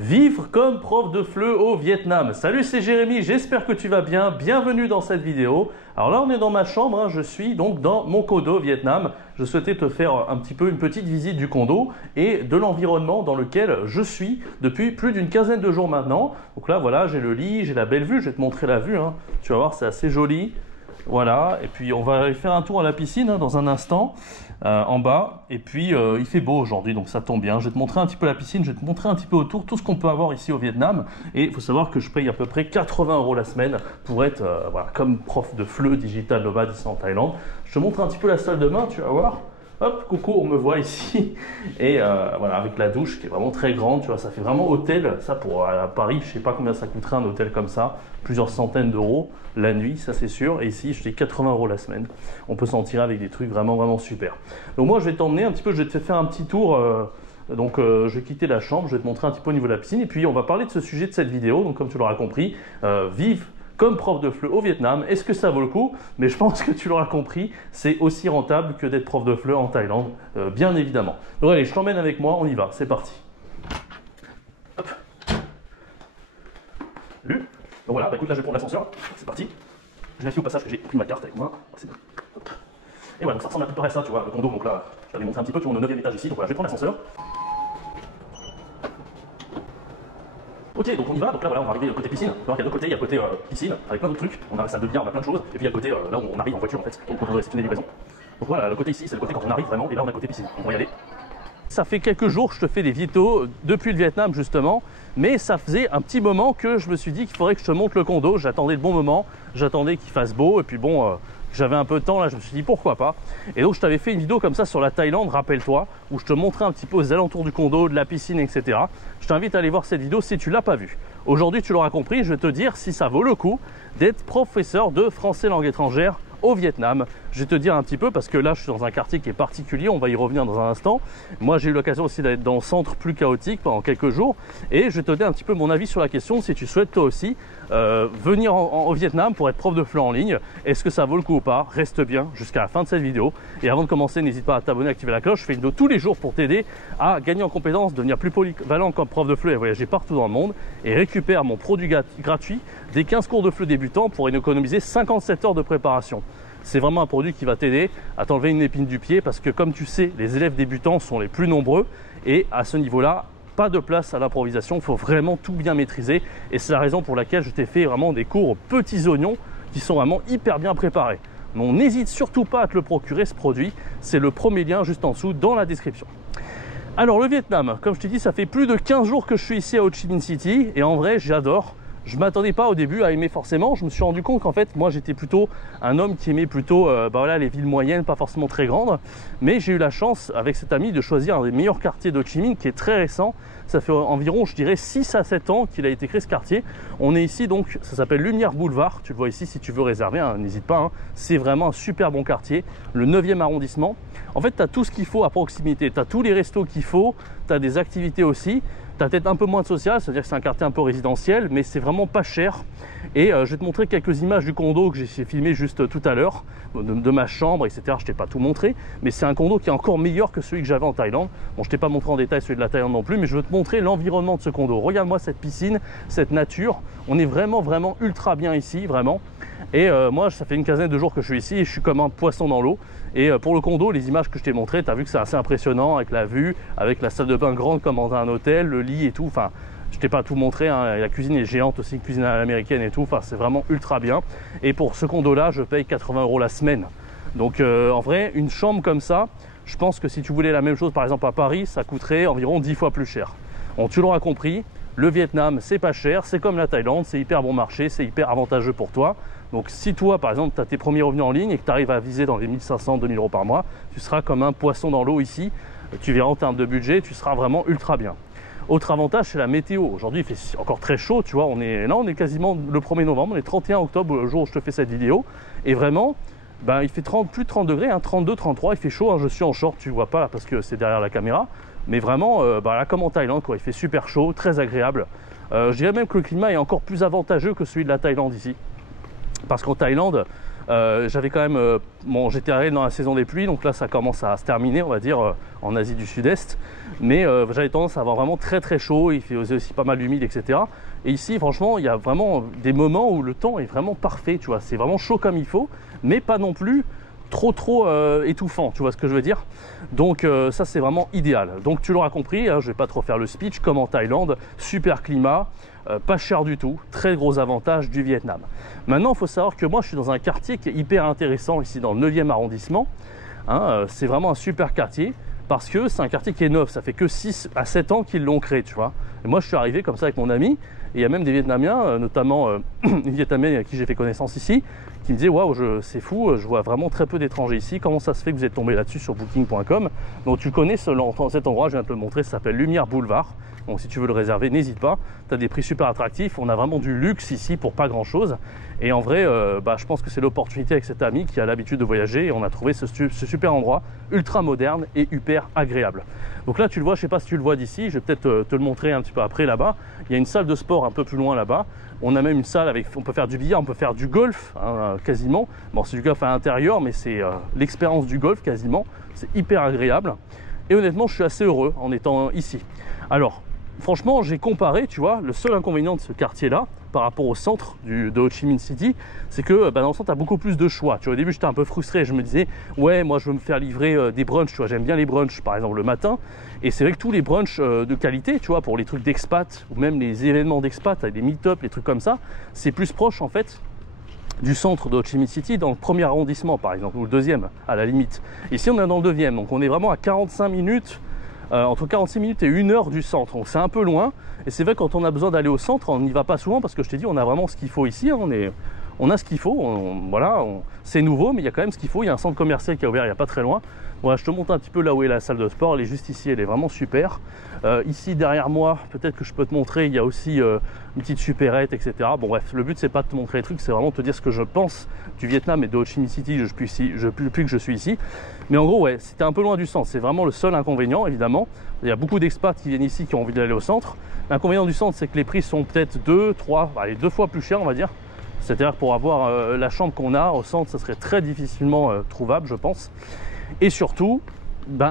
Vivre comme prof de FLE au Vietnam. Salut, c'est Jérémy, j'espère que tu vas bien. Bienvenue dans cette vidéo. Alors là, on est dans ma chambre, hein. Je suis donc dans mon condo au Vietnam. Je souhaitais te faire un petit peu une petite visite du condo et de l'environnement dans lequel je suis depuis plus d'une quinzaine de jours maintenant. Donc là, voilà, j'ai le lit, j'ai la belle vue. Je vais te montrer la vue, hein. Tu vas voir, c'est assez joli. Voilà, et puis on va aller faire un tour à la piscine hein, dans un instant, en bas. Et puis il fait beau aujourd'hui, donc ça tombe bien. Je vais te montrer un petit peu la piscine, je vais te montrer un petit peu autour, tout ce qu'on peut avoir ici au Vietnam. Et il faut savoir que je paye à peu près 80 € la semaine pour être voilà, comme prof de FLE digital nomade ici en Thaïlande. Je te montre un petit peu la salle de bain, tu vas voir. Hop, coucou, on me voit ici. Et voilà, avec la douche qui est vraiment très grande, tu vois, ça fait vraiment hôtel. Ça, pour à Paris, je sais pas combien ça coûterait un hôtel comme ça. Plusieurs centaines d'euros la nuit, ça c'est sûr. Et ici, je dis 80 € la semaine. On peut s'en tirer avec des trucs vraiment super. Donc moi, je vais t'emmener un petit peu, je vais te faire un petit tour. Je vais quitter la chambre, je vais te montrer un petit peu au niveau de la piscine. Et puis, on va parler de ce sujet de cette vidéo. Donc, comme tu l'auras compris, vive comme prof de FLE au Vietnam. Est-ce que ça vaut le coup? Mais je pense que tu l'auras compris, c'est aussi rentable que d'être prof de FLE en Thaïlande, bien évidemment. Donc allez, je t'emmène avec moi, on y va, c'est parti. Hop. Salut. Donc voilà, bah écoute, là je vais prendre l'ascenseur, c'est parti. Je vérifie au passage que j'ai pris ma carte avec moi. Hop. Et voilà, donc ça ressemble à peu près à ça, tu vois, le condo. Donc là, je t'avais montré un petit peu, tu vois, on est au 9e étage ici, donc voilà, je vais prendre l'ascenseur. Ok, donc on y va, donc là voilà, on va arriver côté piscine. Alors il y a deux côtés, il y a le côté piscine, avec plein d'autres trucs, on a la salle de bière, on a plein de choses, et puis il y a le côté là où on arrive en voiture en fait, donc on doit réceptionner les livraisons. Donc voilà, le côté ici, c'est le côté quand on arrive vraiment, et là on a le côté piscine, on va y aller. Ça fait quelques jours que je te fais des vidéos depuis le Vietnam justement, mais ça faisait un petit moment que je me suis dit qu'il faudrait que je te montre le condo, j'attendais le bon moment, j'attendais qu'il fasse beau, et puis bon, j'avais un peu de temps là, je me suis dit pourquoi pas. Et donc je t'avais fait une vidéo comme ça sur la Thaïlande, rappelle-toi, où je te montrais un petit peu aux alentours du condo, de la piscine, etc. Je t'invite à aller voir cette vidéo si tu l'as pas vue. Aujourd'hui, tu l'auras compris, je vais te dire si ça vaut le coup d'être professeur de français langue étrangère au Vietnam. Je vais te dire un petit peu parce que là je suis dans un quartier qui est particulier, on va y revenir dans un instant. Moi j'ai eu l'occasion aussi d'être dans le centre plus chaotique pendant quelques jours et je vais te donner un petit peu mon avis sur la question si tu souhaites toi aussi venir au Vietnam pour être prof de FLE en ligne. Est-ce que ça vaut le coup ou pas? Reste bien jusqu'à la fin de cette vidéo. Et avant de commencer, n'hésite pas à t'abonner, à activer la cloche. Je fais une vidéo tous les jours pour t'aider à gagner en compétences, devenir plus polyvalent comme prof de FLE et voyager partout dans le monde. Et récupère mon produit gratuit des 15 cours de FLE débutants pour économiser 57 heures de préparation. C'est vraiment un produit qui va t'aider à t'enlever une épine du pied parce que comme tu sais, les élèves débutants sont les plus nombreux et à ce niveau-là, pas de place à l'improvisation, il faut vraiment tout bien maîtriser et c'est la raison pour laquelle je t'ai fait vraiment des cours aux petits oignons qui sont vraiment hyper bien préparés. Donc n'hésite surtout pas à te le procurer ce produit, c'est le premier lien juste en dessous dans la description. Alors le Vietnam, comme je t'ai dit, ça fait plus de 15 jours que je suis ici à Ho Chi Minh City et en vrai j'adore. Je ne m'attendais pas au début à aimer forcément, je me suis rendu compte qu'en fait moi j'étais plutôt un homme qui aimait plutôt voilà, les villes moyennes, pas forcément très grandes, mais j'ai eu la chance avec cet ami de choisir un des meilleurs quartiers d'Ho Chi Minh qui est très récent. Ça fait environ je dirais 6 à 7 ans qu'il a été créé ce quartier. On est ici donc, ça s'appelle Lumière Boulevard, tu le vois ici si tu veux réserver, hein, n'hésite pas, hein. C'est vraiment un super bon quartier, le 9e arrondissement. En fait tu as tout ce qu'il faut à proximité, tu as tous les restos qu'il faut, tu as des activités aussi. Tu as peut-être un peu moins de social, c'est-à-dire que c'est un quartier un peu résidentiel, mais c'est vraiment pas cher. Et je vais te montrer quelques images du condo que j'ai filmé juste tout à l'heure, de ma chambre, etc. Je t'ai pas tout montré, mais c'est un condo qui est encore meilleur que celui que j'avais en Thaïlande. Bon, je t'ai pas montré en détail celui de la Thaïlande non plus, mais je veux te montrer l'environnement de ce condo. Regarde-moi cette piscine, cette nature. On est vraiment ultra bien ici, vraiment. Et moi, ça fait une quinzaine de jours que je suis ici et je suis comme un poisson dans l'eau. Et pour le condo, les images que je t'ai montrées, tu as vu que c'est assez impressionnant avec la vue, avec la salle de bain grande comme dans un hôtel, le lit et tout. Enfin, je t'ai pas tout montré, hein. La cuisine est géante aussi, une cuisine à l'américaine et tout. Enfin, c'est vraiment ultra bien. Et pour ce condo-là, je paye 80 € la semaine. Donc en vrai, une chambre comme ça, je pense que si tu voulais la même chose par exemple à Paris, ça coûterait environ 10 fois plus cher. Bon, tu l'auras compris, le Vietnam, c'est pas cher, c'est comme la Thaïlande, c'est hyper bon marché, c'est hyper avantageux pour toi. Donc si toi, par exemple, tu as tes premiers revenus en ligne et que tu arrives à viser dans les 1500, 2000 € par mois, tu seras comme un poisson dans l'eau ici. Tu verras en termes de budget, tu seras vraiment ultra bien. Autre avantage, c'est la météo. Aujourd'hui, il fait encore très chaud, tu vois. On est quasiment le 1er novembre, on est 31 octobre, le jour où je te fais cette vidéo. Et vraiment, ben, il fait plus de 30 degrés, hein, 32, 33, il fait chaud. Hein, je suis en short, tu ne vois pas là, parce que c'est derrière la caméra. Mais vraiment, là, comme en Thaïlande, quoi, il fait super chaud, très agréable. Je dirais même que le climat est encore plus avantageux que celui de la Thaïlande ici. Parce qu'en Thaïlande, J'avais quand même, bon, j'étais arrivé dans la saison des pluies, donc là ça commence à se terminer, on va dire, en Asie du Sud-Est. Mais j'avais tendance à avoir vraiment très très chaud, il fait aussi pas mal humide, etc. Et ici, franchement, il y a vraiment des moments où le temps est vraiment parfait, tu vois. C'est vraiment chaud comme il faut, mais pas non plus trop étouffant, tu vois ce que je veux dire. Donc ça c'est vraiment idéal. Donc tu l'auras compris, hein, je vais pas trop faire le speech, comme en Thaïlande, super climat, pas cher du tout, très gros avantage du Vietnam. Maintenant il faut savoir que moi je suis dans un quartier qui est hyper intéressant ici dans le 9e arrondissement, hein, c'est vraiment un super quartier parce que c'est un quartier qui est neuf, ça fait que 6 à 7 ans qu'ils l'ont créé, tu vois. Et moi je suis arrivé comme ça avec mon ami, et il y a même des Vietnamiens, notamment une Vietnamienne avec qui j'ai fait connaissance ici, qui me disait waouh, c'est fou, je vois vraiment très peu d'étrangers ici, comment ça se fait que vous êtes tombé là-dessus sur booking.com. Donc tu connais cet endroit, je viens de te le montrer, ça s'appelle Lumière Boulevard. Donc si tu veux le réserver, n'hésite pas, tu as des prix super attractifs, on a vraiment du luxe ici pour pas grand chose. Et en vrai, je pense que c'est l'opportunité avec cet ami qui a l'habitude de voyager, et on a trouvé ce super endroit ultra moderne et hyper agréable. Donc là tu le vois, je sais pas si tu le vois d'ici, je vais peut-être te le montrer un petit peu après là-bas. Il y a une salle de sport un peu plus loin là-bas. On a même une salle avec, on peut faire du billard, on peut faire du golf, hein, quasiment. Bon, c'est du golf à l'intérieur, mais c'est l'expérience du golf quasiment. C'est hyper agréable. Et honnêtement, je suis assez heureux en étant ici. Alors, franchement, j'ai comparé, tu vois, le seul inconvénient de ce quartier-là, par rapport au centre de Ho Chi Minh City, c'est que dans le centre, tu as beaucoup plus de choix. Tu vois, au début, j'étais un peu frustré. Je me disais, ouais, moi, je veux me faire livrer des brunchs. Tu vois, j'aime bien les brunchs, par exemple, le matin. Et c'est vrai que tous les brunchs de qualité, tu vois, pour les trucs d'expat, ou même les événements d'expat, avec des meet-up, les trucs comme ça, c'est plus proche, en fait, du centre de Ho Chi Minh City, dans le 1er arrondissement, par exemple, ou le 2e, à la limite. Ici, on est dans le 2e, donc on est vraiment à 45 minutes, entre 46 minutes et 1 heure du centre. Donc c'est un peu loin. Et c'est vrai, quand on a besoin d'aller au centre, on n'y va pas souvent parce que je t'ai dit, on a vraiment ce qu'il faut ici. Hein, on a ce qu'il faut. C'est nouveau, mais il y a quand même ce qu'il faut. Il y a un centre commercial qui a ouvert il n'y a pas très loin. Voilà, je te montre un petit peu là où est la salle de sport. Elle est juste ici, elle est vraiment super. Ici derrière moi, peut-être que je peux te montrer, il y a aussi une petite supérette, etc. Bon bref, le but c'est pas de te montrer les trucs, c'est vraiment de te dire ce que je pense du Vietnam et de Ho Chi Minh City depuis que je suis ici. Mais en gros, ouais, c'était un peu loin du centre. C'est vraiment le seul inconvénient, évidemment. Il y a beaucoup d'expats qui viennent ici qui ont envie d'aller au centre. L'inconvénient du centre, c'est que les prix sont peut-être 2 fois plus chers, on va dire. C'est-à-dire pour avoir la chambre qu'on a au centre, ça serait très difficilement trouvable, je pense. Et surtout,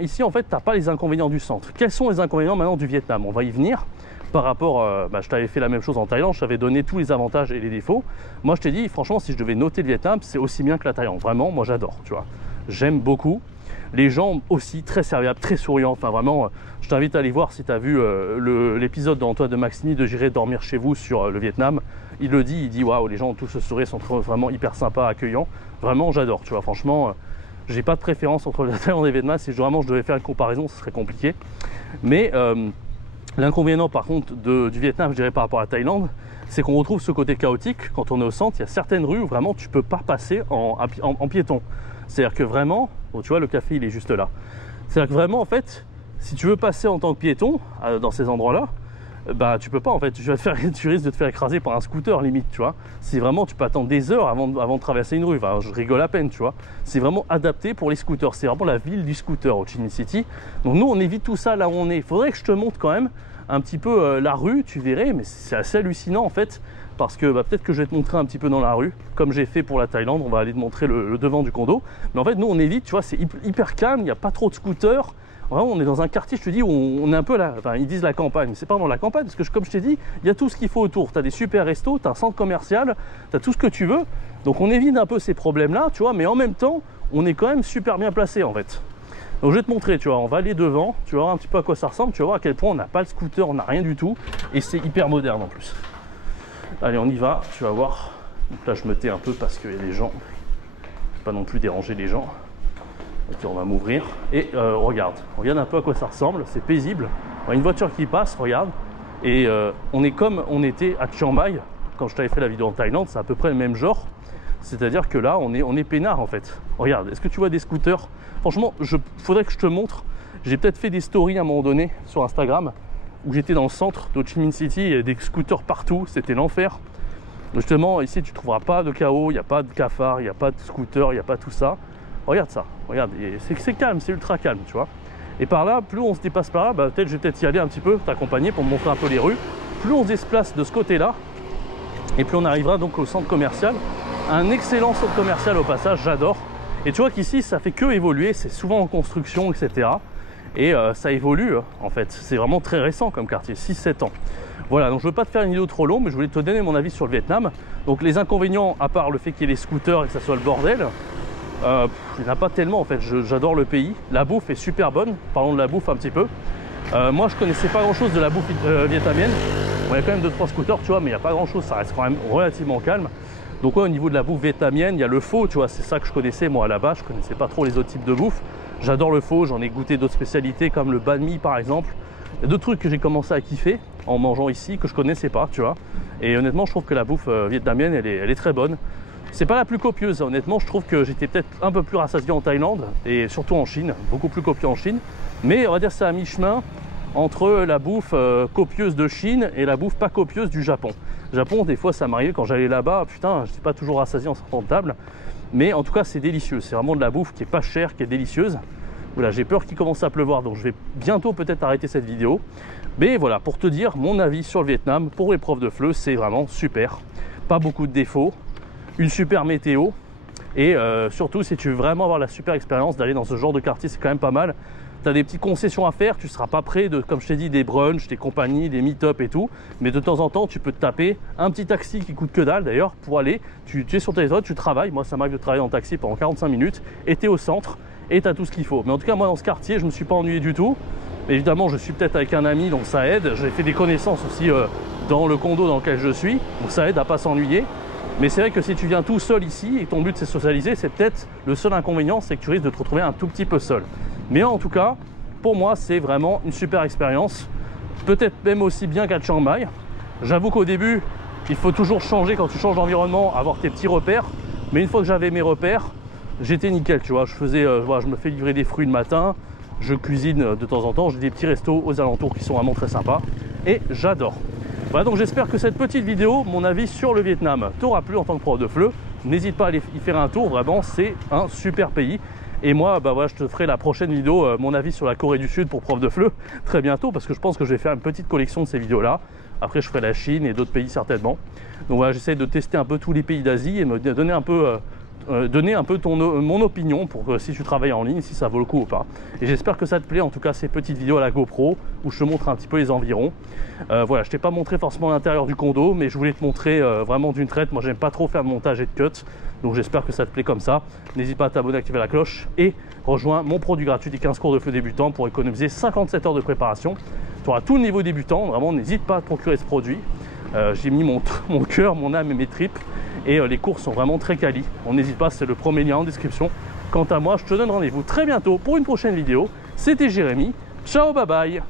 ici en fait, tu n'as pas les inconvénients du centre. Quels sont les inconvénients maintenant du Vietnam? On va y venir. Par rapport, je t'avais fait la même chose en Thaïlande, je t'avais donné tous les avantages et les défauts. Moi, je t'ai dit, franchement, si je devais noter le Vietnam, c'est aussi bien que la Thaïlande. Vraiment, moi, j'adore, tu vois. J'aime beaucoup. Les gens aussi très serviables, très souriants. Enfin, vraiment, je t'invite à aller voir si tu as vu l'épisode d'Antoine de Maxini de J'irai dormir chez vous sur le Vietnam. Il le dit, il dit waouh, les gens ont tous ce sourire, sont vraiment hyper sympas, accueillants. Vraiment, j'adore, tu vois. Franchement, j'ai pas de préférence entre la Thaïlande et le Vietnam. Si vraiment je devais faire une comparaison, ce serait compliqué. Mais l'inconvénient par contre du Vietnam, je dirais par rapport à la Thaïlande, c'est qu'on retrouve ce côté chaotique. Quand on est au centre, il y a certaines rues où vraiment tu peux pas passer en piéton. C'est-à-dire que vraiment, bon, tu vois, le café il est juste là. C'est-à-dire que vraiment en fait, si tu veux passer en tant que piéton dans ces endroits-là, tu peux pas en fait, tu risques de te faire écraser par un scooter limite, tu vois. C'est vraiment, tu peux attendre des heures avant de traverser une rue, enfin, je rigole à peine, tu vois. C'est vraiment adapté pour les scooters, c'est vraiment la ville du scooter, Ho Chi Minh City. Donc nous, on évite tout ça là où on est. Il faudrait que je te montre quand même un petit peu la rue, tu verrais, mais c'est assez hallucinant en fait, parce que peut-être que je vais te montrer un petit peu dans la rue, comme j'ai fait pour la Thaïlande, on va aller te montrer le devant du condo. Mais en fait, nous, on évite, tu vois, c'est hyper calme, il n'y a pas trop de scooters. Vraiment, on est dans un quartier, je te dis, où on est un peu là, enfin ils disent la campagne, mais c'est pas vraiment la campagne, parce que comme je t'ai dit, il y a tout ce qu'il faut autour. Tu as des super restos, tu as un centre commercial, tu as tout ce que tu veux. Donc on évite un peu ces problèmes-là, tu vois, mais en même temps, on est quand même super bien placé en fait. Donc je vais te montrer, tu vois, on va aller devant, tu vas voir un petit peu à quoi ça ressemble, tu vas voir à quel point on n'a pas le scooter, on n'a rien du tout, et c'est hyper moderne en plus. Allez, on y va, tu vas voir. Donc là, je me tais un peu parce qu'il y a des gens, je vais pas non plus déranger les gens. Ok, on va m'ouvrir et regarde un peu à quoi ça ressemble, c'est paisible. On a une voiture qui passe, regarde, et on est comme on était à Chiang Mai quand je t'avais fait la vidéo en Thaïlande, c'est à peu près le même genre. C'est-à-dire que là, on est peinard en fait. Regarde, est-ce que tu vois des scooters? Franchement, faudrait que je te montre. J'ai peut-être fait des stories à un moment donné sur Instagram où j'étais dans le centre d'Ho Chi Minh City, il y a des scooters partout, c'était l'enfer. Justement, ici, tu ne trouveras pas de chaos, il n'y a pas de cafards, il n'y a pas de scooter, il n'y a pas tout ça. Regarde ça, regarde, c'est calme, c'est ultra calme, tu vois. Et par là, plus on se dépasse par là, peut-être je vais peut-être y aller un petit peu, t'accompagner pour me montrer un peu les rues. Plus on se déplace de ce côté-là, et plus on arrivera donc au centre commercial. un excellent centre commercial au passage, j'adore. Et tu vois qu'ici ça fait que évoluer, c'est souvent en construction, etc. Et ça évolue en fait, c'est vraiment très récent comme quartier, 6-7 ans. Voilà, donc je ne veux pas te faire une vidéo trop longue, mais je voulais te donner mon avis sur le Vietnam. Donc les inconvénients, à part le fait qu'il y ait les scooters et que ça soit le bordel, il n'y en a pas tellement en fait. J'adore le pays, la bouffe est super bonne, parlons de la bouffe un petit peu. Moi je connaissais pas grand chose de la bouffe vietnamienne. Bon, il y a quand même 2-3 scooters, tu vois, mais il n'y a pas grand chose, ça reste quand même relativement calme. Donc ouais, au niveau de la bouffe vietnamienne, il y a le pho, tu vois, c'est ça que je connaissais moi là-bas, je connaissais pas trop les autres types de bouffe. J'adore le pho, j'en ai goûté d'autres spécialités comme le banh mi par exemple. Il y a d'autres trucs que j'ai commencé à kiffer en mangeant ici que je connaissais pas, tu vois. Et honnêtement, je trouve que la bouffe vietnamienne, elle est très bonne. C'est pas la plus copieuse, honnêtement, je trouve que j'étais peut-être un peu plus rassasié en Thaïlande et surtout en Chine, beaucoup plus copieux en Chine. Mais on va dire c'est à mi-chemin entre la bouffe copieuse de Chine et la bouffe pas copieuse du Japon. Japon, des fois, ça m'arrivait quand j'allais là-bas, putain, je n'étais pas toujours rassasié en sortant de table. Mais en tout cas, c'est délicieux. C'est vraiment de la bouffe qui est pas chère, qui est délicieuse. Voilà, j'ai peur qu'il commence à pleuvoir, donc je vais bientôt peut-être arrêter cette vidéo. Mais voilà, pour te dire mon avis sur le Vietnam, pour l'épreuve de FLE, c'est vraiment super. Pas beaucoup de défauts, une super météo. Et surtout, si tu veux vraiment avoir la super expérience d'aller dans ce genre de quartier, c'est quand même pas mal. Tu as des petites concessions à faire, tu ne seras pas près de, comme je t'ai dit, des brunchs, des compagnies, des meet-up et tout. Mais de temps en temps, tu peux te taper un petit taxi qui coûte que dalle d'ailleurs pour aller. Tu es sur tes téléphone, tu travailles. Moi, ça m'arrive de travailler en taxi pendant 45 minutes. Et tu es au centre et tu as tout ce qu'il faut. Mais en tout cas, moi, dans ce quartier, je ne me suis pas ennuyé du tout. Évidemment, je suis peut-être avec un ami, donc ça aide. J'ai fait des connaissances aussi dans le condo dans lequel je suis. Donc ça aide à ne pas s'ennuyer. Mais c'est vrai que si tu viens tout seul ici et ton but c'est socialiser, c'est peut-être le seul inconvénient, c'est que tu risques de te retrouver un tout petit peu seul. Mais en tout cas, pour moi, c'est vraiment une super expérience. Peut-être même aussi bien qu'à Chiang Mai. J'avoue qu'au début, il faut toujours changer quand tu changes d'environnement, avoir tes petits repères. Mais une fois que j'avais mes repères, j'étais nickel, tu vois. Je me fais livrer des fruits le matin, je cuisine de temps en temps, j'ai des petits restos aux alentours qui sont vraiment très sympas. Et j'adore. Voilà, donc j'espère que cette petite vidéo, mon avis sur le Vietnam, t'aura plu en tant que prof de FLE. N'hésite pas à aller y faire un tour, vraiment, c'est un super pays. Et moi, bah voilà, je te ferai la prochaine vidéo, mon avis sur la Corée du Sud pour prof de FLE, très bientôt, parce que je pense que je vais faire une petite collection de ces vidéos-là. Après, je ferai la Chine et d'autres pays certainement. Donc voilà, j'essaie de tester un peu tous les pays d'Asie et me donner un peu mon opinion pour que si tu travailles en ligne, si ça vaut le coup ou pas. Et j'espère que ça te plaît, en tout cas ces petites vidéos à la GoPro où je te montre un petit peu les environs. Voilà, je t'ai pas montré forcément l'intérieur du condo, mais je voulais te montrer vraiment d'une traite. Moi, j'aime pas trop faire de montage et de cut, donc j'espère que ça te plaît comme ça. N'hésite pas à t'abonner, activer la cloche et rejoins mon produit gratuit des 15 cours de FLE débutant pour économiser 57 heures de préparation. Tu auras tout le niveau débutant, vraiment n'hésite pas à te procurer ce produit. J'ai mis mon cœur, mon âme et mes tripes. Et les cours sont vraiment très quali. On n'hésite pas, c'est le premier lien en description. Quant à moi, je te donne rendez-vous très bientôt pour une prochaine vidéo. C'était Jérémy. Ciao, bye bye.